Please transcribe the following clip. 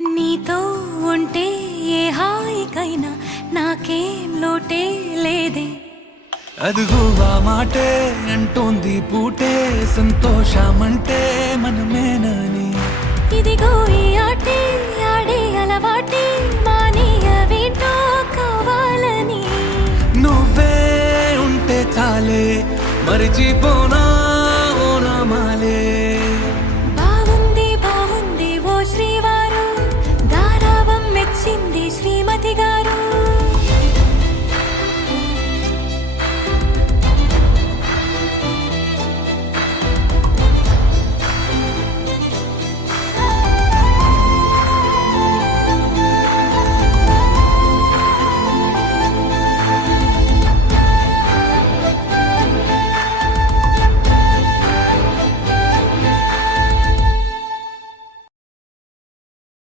నీతో ఉంటే ఏ హాయికైనా నాకేం లోటే లేదే. అదుగు ఆ మాటే అంటోంది పూటే సంతోషమంటే మనమేనని. ఇదిగో ఈ ఆటే ఆడే అలవాటే మానేయవేంటో కావాలని. నువ్వే ఉంటే చాలే మరిచిపో